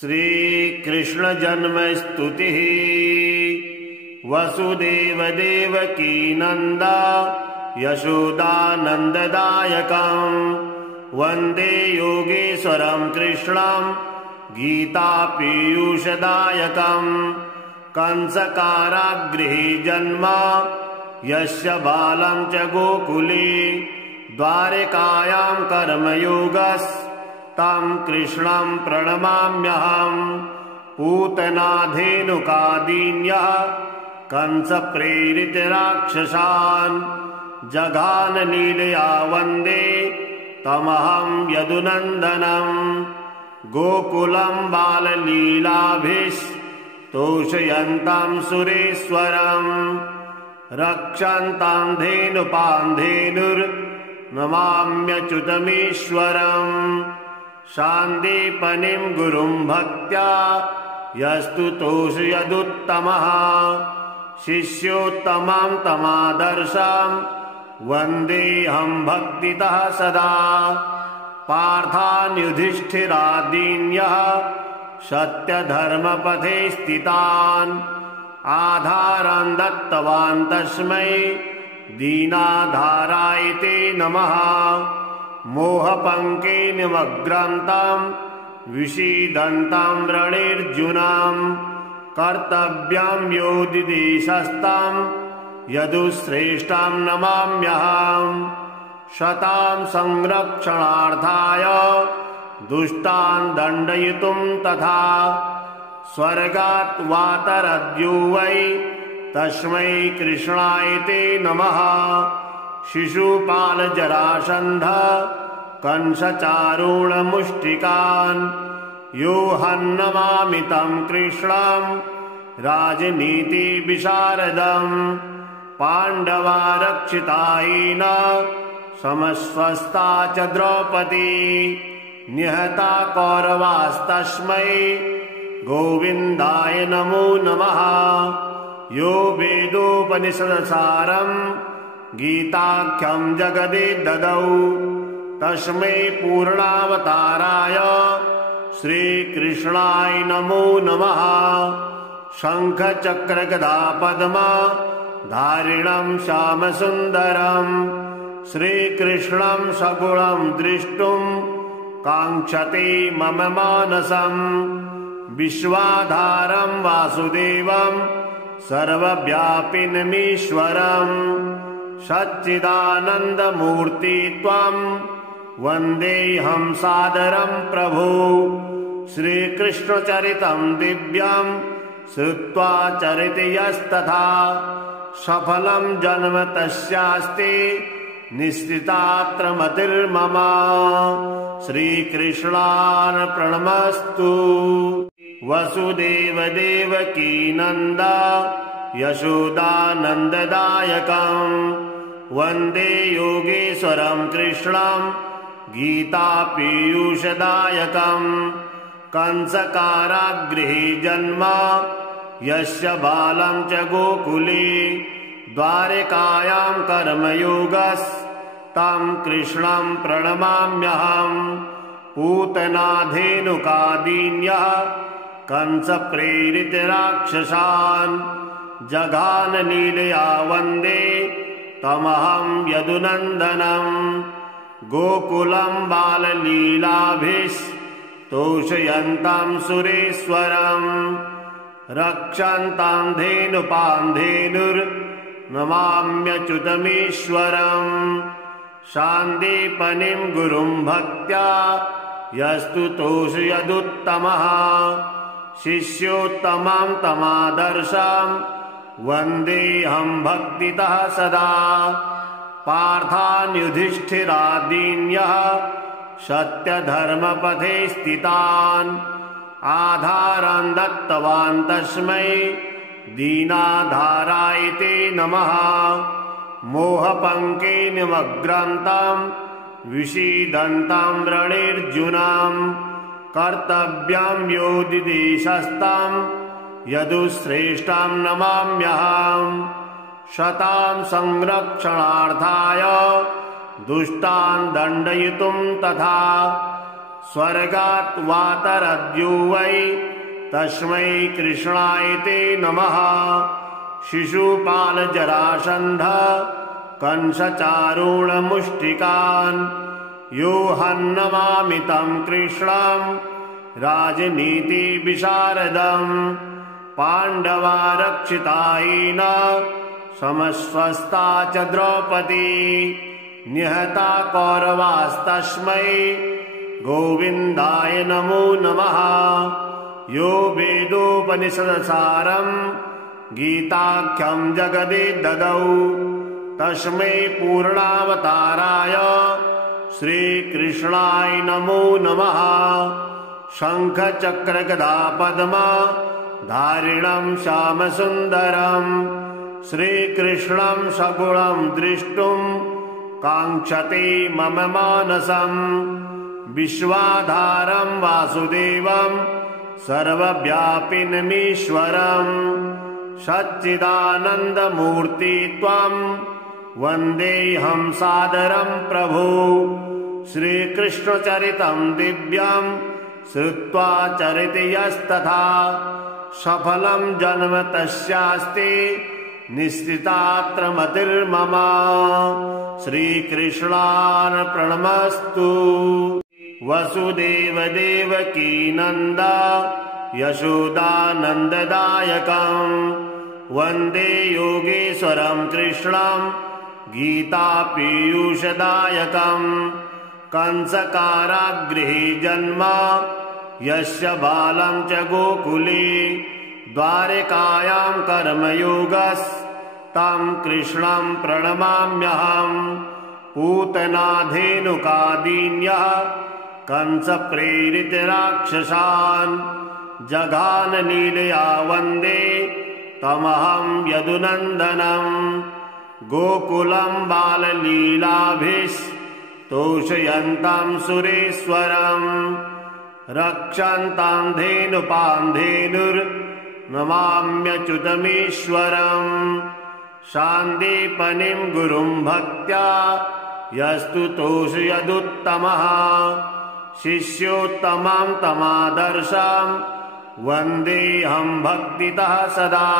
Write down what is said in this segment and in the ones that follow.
श्रीकृष्ण जन्म स्तुतिः। वसुदेव देवकी नंदा यशोदानंददायकं वंदे योगेश्वरं कृष्णं गीता पीयूषदायकं। कंसकारागृहे जन्म यस्य बालं च गोकुले द्वारकायां कर्मयोगस्तं कृष्णं प्रणमाम्यहम्। पूतनाधेनुकादीन्यः कंसप्रेरितराक्षसान् जघान लीलया वन्दे तमहं यदुनन्दनम्। गोकुलं बाललीलाभिस्तोषयन्तं सुरेश्वरम् रक्षन्तं धेनुपान्धेनुर्नमाम्यच्युतमीश्वरम्। शान्दीपनिं गुरुं भक्त्या यस्तु तोषयदुत्तमः शिष्योत्तमं तमादर्शं वन्देऽहं भक्तितः सदा। पार्थान् युधिष्ठिरादीन्यः सत्यधर्मपथे स्थितान् आधारं दत्तवान् तस्मै दीनाधाराय नमः। मोहपङ्के निमग्नं विषीदन्तं रणेऽर्जुनं कर्तव्यं योदिदेशस्तं यदुश्रेष्ठं नमाम्यहम्। शतां संरक्षणार्थाय दुष्टान् दण्डयितुं तथा स्वर्गात् वातरद्यो वै तस्मै कृष्णाय ते नमः। शिशुपालजरासन्ध कंसचारूणमुष्टिकान् यो हन्नमामि तं कृष्णं राजनीतिविशारदम्। पाण्डवा रक्षितायेन समस्वस्ता च द्रौपदी निहता कौरवास्तस्मै गोविन्दाय नमो नमः। यो वेदोपनिषदसारं गीताख्यं जगदे ददौ तस्मै पूर्णावताराय श्रीकृष्णाय नमो नमः। शङ्खचक्रगदा पद्मा धारिणं श्यामसुन्दरं श्रीकृष्णं सगुणं द्रष्टुं काङ्क्षते मम मानसम्। विश्वाधारं वासुदेवं सर्वव्यापिनमीश्वरम् सच्चिदानन्दमूर्ति त्वं वन्देऽहं सादरं प्रभो। श्रीकृष्णचरितं दिव्यं श्रुत्वा चरितयस्तथा सफलं जन्म तस्यास्ति निश्चितात्र मतिर्मम। श्रीकृष्णार्पणमस्तु। वसुदेव देवकी नंदा यशोदानंददायकं वंदे योगेश्वरं कृष्णं गीता पीयूषदायकं। कंसकारागृहे जन्म यस्य बालं च गोकुले द्वारकायां कर्मयोगस्तं कृष्णं प्रणमाम्यहम्। पूतनाधेनुकादीन्यः कंसप्रेरितराक्षसान् जघान लीलया वन्दे तमहं यदुनन्दनम्। गोकुलं बाललीलाभिस्तोषयन्तं सुरेश्वरम् रक्षन्तं धेनुपान्धेनुर्नमाम्यच्युतमीश्वरम्। शान्दीपनिं गुरुं भक्त्या यस्तु तोषयदुत्तमः शिष्योत्तमं तमादर्शं वन्देऽहं भक्तितः सदा। पार्थान् युधिष्ठिरादीन्यः सत्यधर्मपथे स्थितान् आधारं दत्तवान् तस्मै दीनाधाराय नमः। मोहपङ्के निमग्नं विषीदन्तं रणेऽर्जुनं कर्तव्यं योदिदेशस्तं यदुश्रेष्ठं नमाम्यहम्। शतां संरक्षणार्थाय दुष्टान् दण्डयितुं तथा स्वर्गात् वातरद्यो वै तस्मै कृष्णाय ते नमः। शिशुपालजरासन्ध कंसचारूणमुष्टिकान् यो हन्नमामितं कृष्णं राजनीतिविशारदम्। पाण्डवा रक्षितायेन समस्वस्ता च द्रौपदी निहता कौरवास्तस्मै गोविन्दाय नमो नमः। यो वेदोपनिषदसारं गीताख्यं जगदे ददौ तस्मै पूर्णावताराय श्रीकृष्णाय नमो नमः। शंख चक्र गदा पद्म धारिणं श्यामसुन्दरं श्रीकृष्णं सगुणं द्रष्टुं काङ्क्षते मम मानसम्। विश्वाधारं वासुदेवं सर्वव्यापिनमीश्वरम् सच्चिदानन्दमूर्ति त्वां वन्देऽहं सादरं प्रभो। श्रीकृष्णचरितं दिव्यं श्रुत्वा चरितयस्तथा सफलं जन्म तस्यास्ति निश्चितात्र मतिर्मम। श्रीकृष्णार्पणमस्तु। वसुदेवदेवकी नन्द यशोदानन्ददायकं वन्दे योगेश्वरं कृष्णं गीतापीयूषदायकं। कंसकारागृहे जन्म यस्य बालं च गोकुले द्वारकायां कर्मयोगस्तं कृष्णं प्रणमाम्यहम्। पूतनाधेनुकादीन्यः कंसप्रेरितराक्षसान् जघानलीलया वन्दे तमहं यदुनन्दनम्। गोकुलं बाललीलाभिस्तोषयन्तं सुरेश्वरम् रक्षन्तं धेनुपान्धेनुर्नमाम्यच्युतमीश्वरम्। शान्दीपनिं गुरुं भक्त्या यस्तु तोषयदुत्तमः शिष्योत्तमं तमादर्शं वन्देऽहं भक्तितः सदा।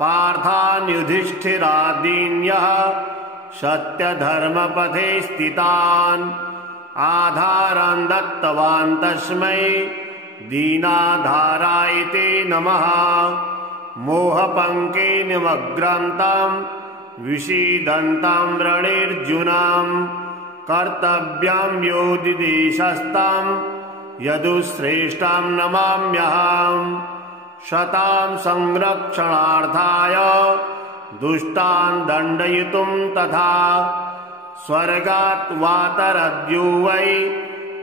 पार्थान्युधिष्ठिरादीन्यः सत्यधर्मपथे स्थितान् आधारं दत्तवान् तस्मै दीनाधाराय ते नमः। मोहपङ्केनिमग्रान्तं विषीदन्तं रणेऽर्जुनं कर्तव्यं योदिदेशस्तं यदुश्रेष्ठं नमाम्यहम्। शतां संरक्षणार्थाय दुष्टान् दण्डयितुं तथा स्वर्गात् वातरद्यो वै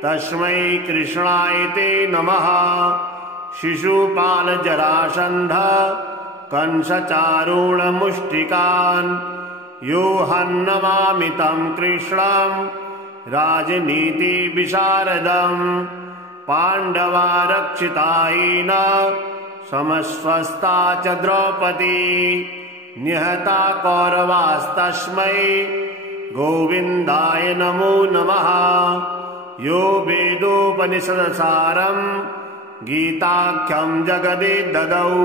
तस्मै कृष्णाय ते नमः। शिशुपालजरासन्ध कंसचारूणमुष्टिकान् यो हन्नमामितं कृष्णं राजनीतिविशारदम्। पाण्डवा रक्षितायेन समस्वस्ता च द्रौपदी निहता कौरवास्तस्मै गोविन्दाय नमो नमः। यो वेदोपनिषदसारं गीताख्यं जगदे ददौ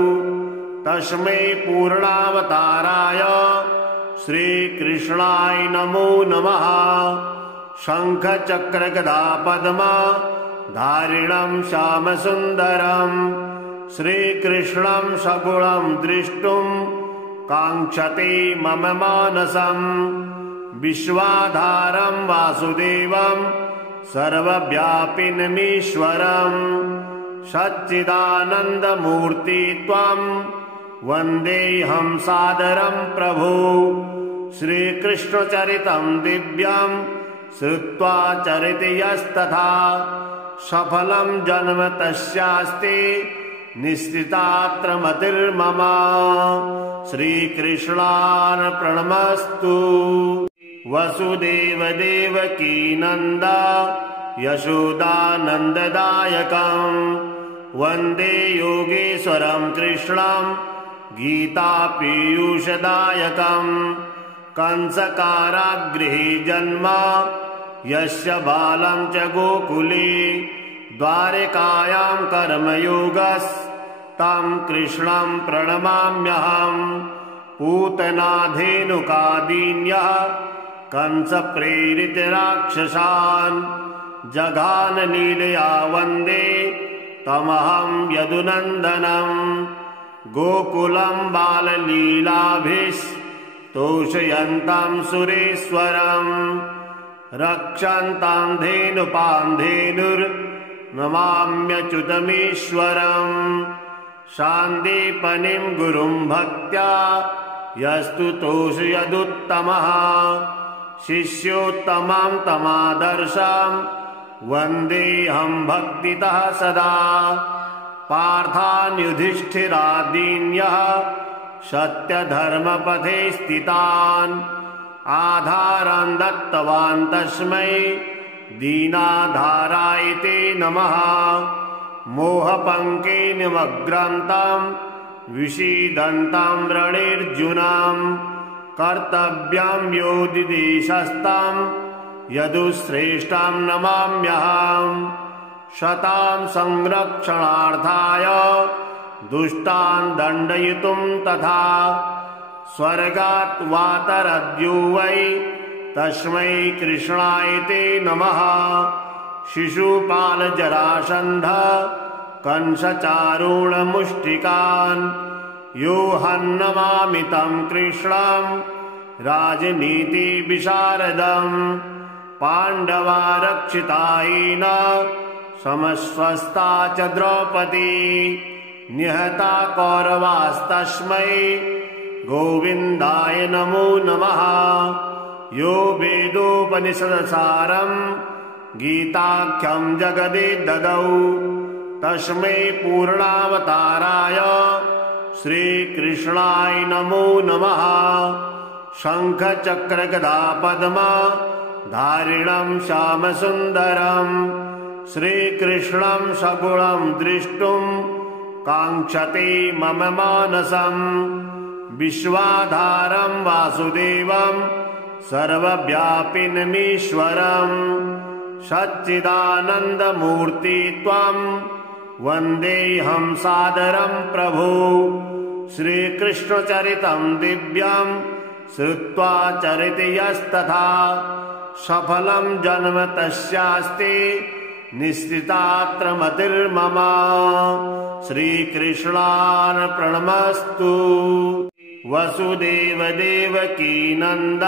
तस्मै पूर्णावताराय श्रीकृष्णाय नमो नमः। शंख चक्र गदा पद्म धारिणं श्यामसुन्दरं श्रीकृष्णं सगुणं द्रष्टुं काङ्क्षते मम मानसम्। विश्वाधारं वासुदेवं सर्वव्यापिनमीश्वरम् सच्चिदानन्दमूर्ति त्वां वन्देऽहं सादरं प्रभो। श्रीकृष्णचरितं दिव्यं श्रुत्वा चरितयस्तथा सफलं जन्म तस्यास्ति निश्चितात्र मतिर्मम। श्रीकृष्णार्पणमस्तु। वसुदेवदेवकी नन्द यशोदानन्ददायकं वन्दे योगेश्वरं कृष्णं गीतापीयूषदायकं। कंसकारागृहे जन्म यस्य बालं च गोकुले द्वारकायां कर्मयोगस्तं कृष्णं प्रणमाम्यहम् पूतनाधेनुकादीन्यः कंसप्रेरितराक्षसान् जघान लीलया वन्दे तमहं यदुनन्दनम् गोकुलं बाललीलाभिस्तोषयन्तं सुरेश्वरम् रक्षन्तं धेनुपान्धेनुर्नमाम्यच्युतमीश्वरम् शान्दीपनिं गुरुं भक्त्या यस्तु तोषयदुत्तमः शिष्योत्तमं तमादर्शं वन्देऽहं भक्तितः सदा पार्थान् युधिष्ठिरादीन्यः सत्यधर्मपथे स्थितान् आधारं दत्तवान् तस्मै दीनाधाराय ते नमः मोहपङ्के निमग्नान्तं विषीदन्तं रणेऽर्जुनं कर्तव्यं योदिदेशस्तं यदुश्रेष्ठं नमाम्यहम् शतां संरक्षणार्थाय दुष्टान् दण्डयितुं तथा स्वर्गात् वातरद्यो वै तस्मै कृष्णाय ते नमः शिशुपालजरासन्ध कंसचारूणमुष्टिकान् यो हन्नमामि तं कृष्णं राजनीतिविशारदम् पाण्डवारक्षितायेन समस्वस्ता च द्रौपदी निहता कौरवास्तस्मै गोविन्दाय नमो नमः यो वेदोपनिषदसारं गीताख्यं जगदे ददौ तस्मै पूर्णावताराय श्रीकृष्णाय नमो नमः शङ्खचक्रगदा पद्मा धारिणं श्यामसुन्दरं श्रीकृष्णं सगुणं द्रष्टुं काङ्क्षते मम मानसम् विश्वाधारं वासुदेवं सर्वव्यापिनमीश्वरम् सच्चिदानन्दमूर्ति त्वं वन्देऽहं सादरं प्रभो श्रीकृष्णचरितं दिव्यं श्रुत्वा चरिति यस्तथा सफलं जन्म तस्यास्ति निश्चितात्र मतिर्मम श्रीकृष्णार्पणमस्तु। वसुदेवदेवकी नन्द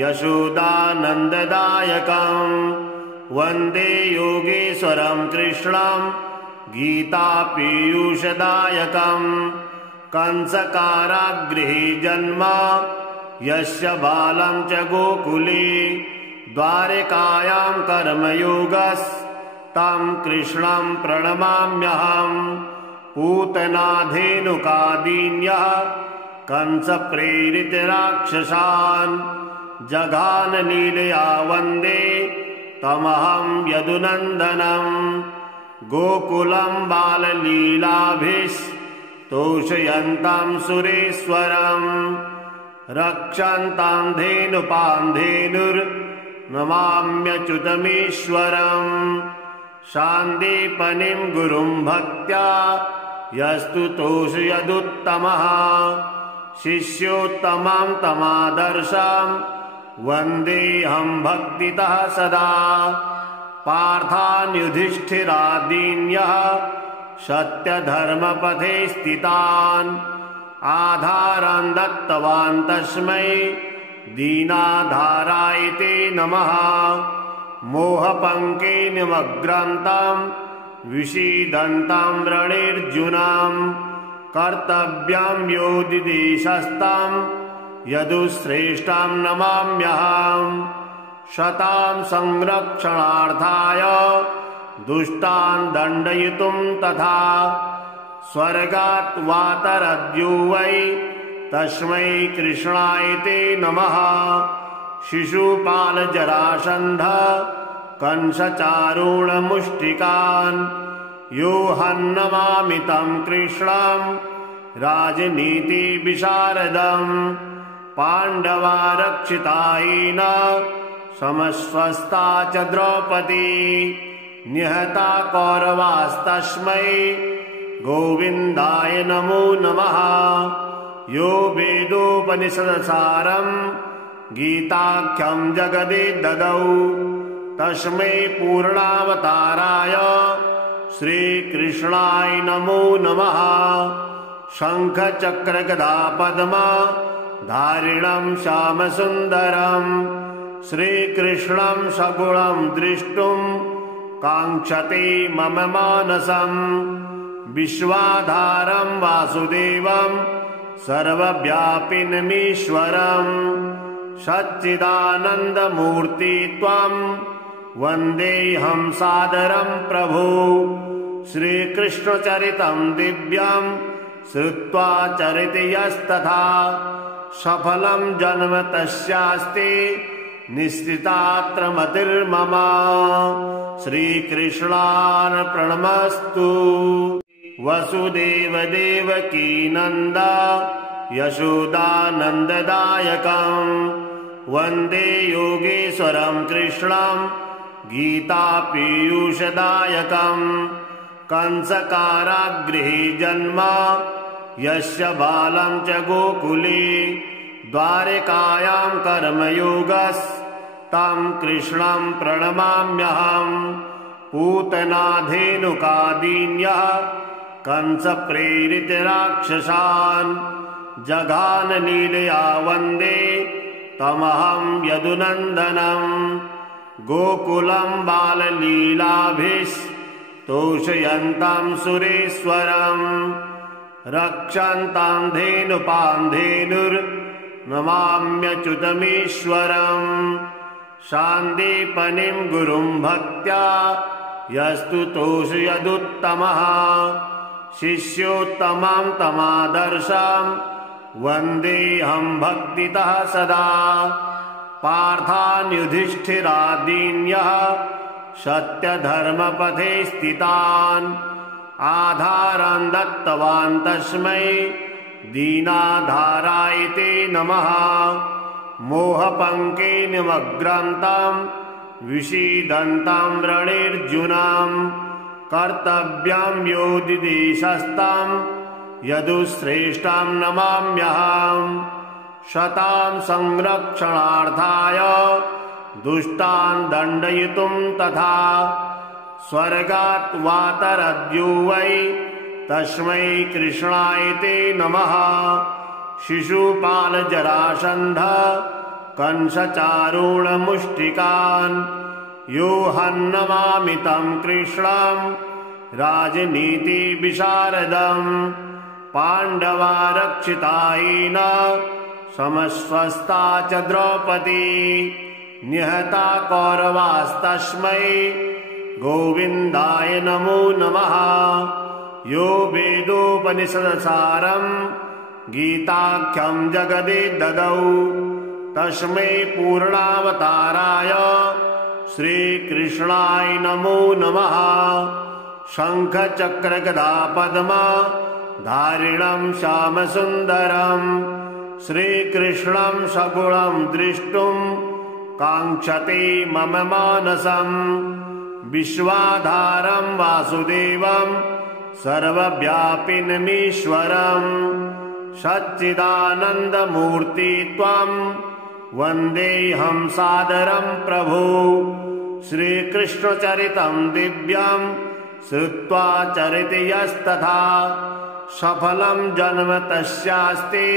यशोदानन्ददायकं वन्दे योगेश्वरं कृष्णं गीतापीयूषदायकं कंसकारागृहे जन्म यस्य बालं च गोकुले द्वारकायां कर्मयोगस्तं कृष्णं प्रणमाम्यहम् पूतनाधेनुकादीन्यः कंसप्रेरितराक्षसान् जघान लीलया वन्दे तमहं यदुनन्दनम् गोकुलं बाललीलाभिस्तोषयन्तं सुरेश्वरम् रक्षन्तं धेनुपान्धेनुर्नमाम्यच्युतमीश्वरम् शान्दीपनिं गुरुं भक्त्या यस्तु तोषयदुत्तमः शिष्योत्तमं तमादर्शं वन्देऽहं भक्तितः सदा पार्थान् युधिष्ठिरादीन्यः सत्यधर्मपथे स्थितान् आधारं दत्तवान् तस्मै दीनाधाराय ते नमः मोहपङ्के निमग्नान्तं विषीदन्तं रणेऽर्जुनं कर्तव्यं योदिदेशस्तं यदुश्रेष्ठं नमाम्यहम् शतां संरक्षणार्थाय दुष्टान् दण्डयितुं तथा स्वर्गात् वातरद्यो वै तस्मै कृष्णाय ते नमः शिशुपालजरासन्ध कंसचारूणमुष्टिकान् यो हन्नमामि तं कृष्णं राजनीतिविशारदम् पाण्डवारक्षितायेन समस्वस्ता च द्रौपदी निहता कौरवास्तस्मै गोविन्दाय नमो नमः। यो वेदोपनिषदसारम् गीताख्यं जगदे ददौ तस्मै पूर्णावताराय श्रीकृष्णाय नमो नमः। शंख चक्र गदा पद्म धारिणं श्यामसुन्दरम् श्रीकृष्णं सगुणं द्रष्टुं काङ्क्षते मम मानसम्। विश्वाधारं वासुदेवं सर्वव्यापिनमीश्वरम् सच्चिदानन्दमूर्ति त्वं वन्देऽहं सादरं प्रभो। श्रीकृष्णचरितं दिव्यं श्रुत्वा चरिति यस्तथा सफलं जन्म तस्यास्ति निश्चितात्र मतिर्मम। श्रीकृष्णार्पणमस्तु। वसुदेवदेवकी नन्द यशोदानन्ददायकम् वन्दे योगेश्वरं कृष्णं गीतापीयूषदायकम्। कंसकारागृहे जन्म यस्य बालं च गोकुले द्वारकायां कर्मयोगस्तं कृष्णं प्रणमाम्यहम्। पूतनाधेनुकादीन्यः कंसप्रेरितराक्षसान् जघानलीलया वन्दे तमहं यदुनन्दनम्। गोकुलं बाललीलाभिस्तोषयन्तं सुरेश्वरम् रक्षन्तं धेनुपान्धेनुर्नमाम्यच्युतमीश्वरम्। सान्दीपनिं गुरुं भक्त्या यस्तु तोषयदुत्तमः शिष्योत्तमं तमादर्शं वन्देऽहं भक्तितः सदा। पार्थान् युधिष्ठिरादीन्यः सत्यधर्मपथे स्थितान् आधारं दत्तवान् तस्मै दीनाधाराय ते नमः। मोहपङ्के निमग्नान्तं विषीदन्तं रणेऽर्जुनं कर्तव्यं योदिदेशस्तं यदुश्रेष्ठं नमाम्यहम्। शतां संरक्षणार्थाय दुष्टान् दण्डयितुं तथा स्वर्गात् वातरद्यो वै तस्मै कृष्णाय ते नमः। शिशुपालजरासन्ध कंसचारूणमुष्टिकान् यो हन्नमामि तं कृष्णं राजनीतिविशारदम्। पाण्डवा रक्षितायेन समस्वस्ता च द्रौपदी निहता कौरवास्तस्मै गोविन्दाय नमो नमः। यो वेदोपनिषदसारम् गीताख्यं जगदे ददौ तस्मै पूर्णावताराय श्रीकृष्णाय नमो नमः। शंख चक्र गदा पद्म धारिणं श्यामसुन्दरम् श्रीकृष्णं सगुणं द्रष्टुं काङ्क्षते मम मानसम्। विश्वाधारं वासुदेवं सर्वव्यापिनमीश्वरम् सच्चिदानन्दमूर्ति त्वं वन्देऽहं सादरं प्रभो। श्रीकृष्णचरितं दिव्यं श्रुत्वा चरिति यस्तथा सफलं जन्म तस्यास्ति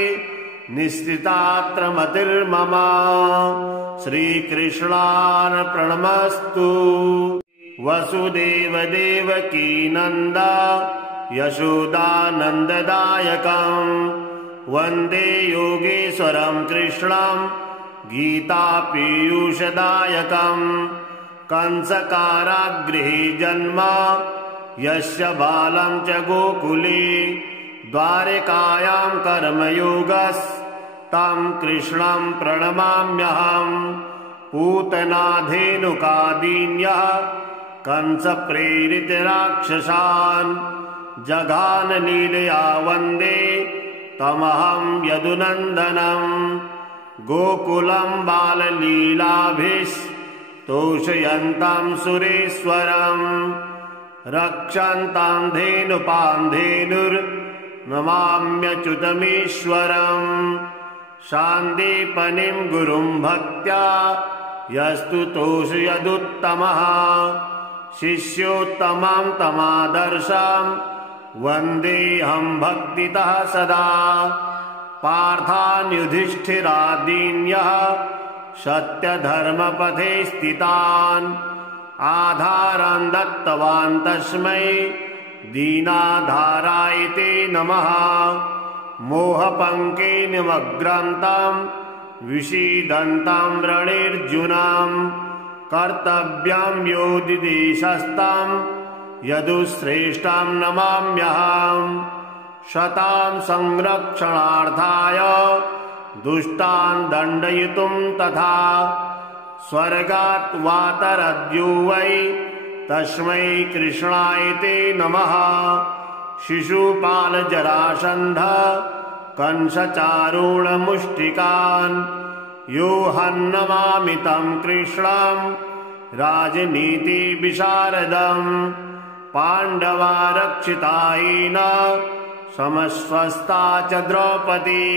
निश्चितात्र मतिर्मम। श्रीकृष्णार्पणमस्तु। वसुदेवदेवकी नन्द यशोदानन्ददायकम् वन्दे योगेश्वरं कृष्णं गीतापीयूषदायकम्। कंसकारागृहे जन्म यस्य बालं च गोकुले द्वारकायां कर्मयोगस्तं कृष्णं प्रणमाम्यहम्। पूतनाधेनुकादीन्यः कंसप्रेरितराक्षसान् जघानलीलया वन्दे तमहं यदुनन्दनम्। गोकुलं बाललीलाभिः तोषयन्तां सुरेश्वरम् रक्षन्तां धेनुपान्धेनुर्नमाम्यच्युतमीश्वरम् शान्दीपनिं गुरुं भक्त्या यस्तु तोषयदुत्तमः शिष्योत्तमां तमादर्शां वन्देऽहं भक्तितः सदा पार्थान्युधिष्ठिरादीन्यः सत्यधर्मपथे स्थितान् आधारं दत्तवान् तस्मै दीनाधाराय ते नमः मोहपङ्के निमग्नान्तां विषीदन्तां रणेऽर्जुनां कर्तव्यं योदिदेशस्तां यदुश्रेष्ठां नमाम्यहम् शतां संरक्षणार्थाय दुष्टान् दण्डयितुं तथा स्वर्गात् वातरद्यो वै तस्मै कृष्णाय ते नमः शिशुपालजरासन्ध कंसचारूणमुष्टिकान् यो हन्नमामि तं कृष्णं राजनीतिविशारदम् पाण्डवा रक्षितायेन समस्वस्ता च द्रौपदी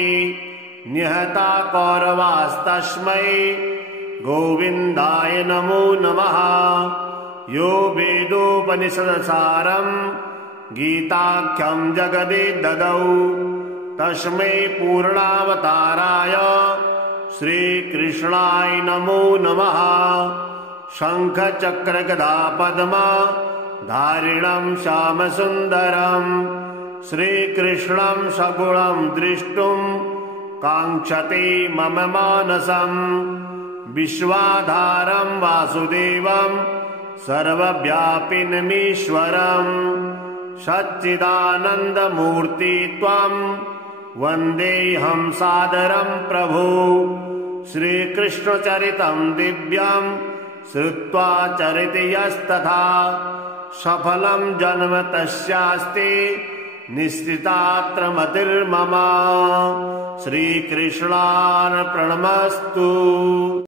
निहता कौरवास्तस्मै गोविन्दाय नमो नमः यो वेदोपनिषदसारं गीताख्यं जगदे ददौ तस्मै पूर्णावताराय श्रीकृष्णाय नमो नमः शङ्खचक्रगदा पद्मा धारिणं श्यामसुन्दरं श्रीकृष्णं सगुणं द्रष्टुं काङ्क्षते मम मानसम् विश्वाधारं वासुदेवं सर्वव्यापिनमीश्वरम् सच्चिदानन्दमूर्ति त्वां वन्देऽहं सादरं प्रभो श्रीकृष्णचरितं दिव्यं श्रुत्वा चरित यस्तथा सफलं जन्म तस्यास्ति निश्चितात्र मतिर्मम श्रीकृष्णार्पणमस्तु।